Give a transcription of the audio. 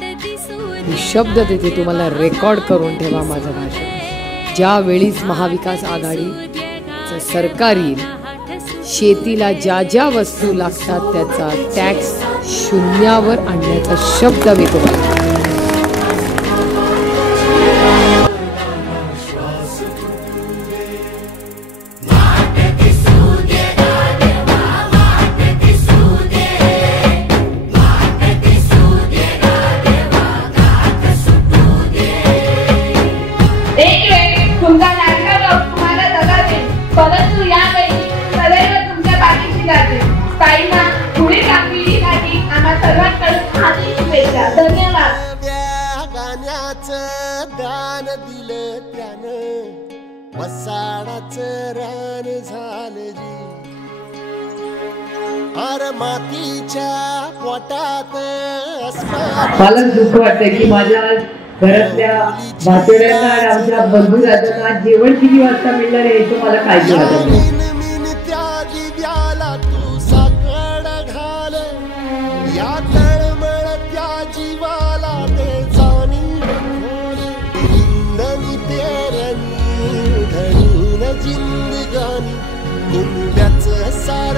मी शब्द देते तुम्हाला रेकॉर्ड करून ठेवा माझं भाषण. ज्यावेळीच महाविकास आघाडीचं सरकार येईल, शेतीला ज्या ज्या वस्तू लागतात त्याचा टॅक्स शून्यावर आणण्याचा शब्द मी तुम्हाला. दान दिलं त्यानं वसाडाचं रान झालं जी. अर मातीच्या पोटात मला दुःख वाटतंय की माझ्या घरातल्या भातोड्यांना आणि आमच्या बंधू राजांना जेवण किती वाजता मिळणार आहे याचं मला काळजी वाटत नाही. त्या दिव्याला तू साकड घाल, या तळमळ त्या जीवाला ते जाणी तेरणी धरून जिंदगानी कुंब्याचं सार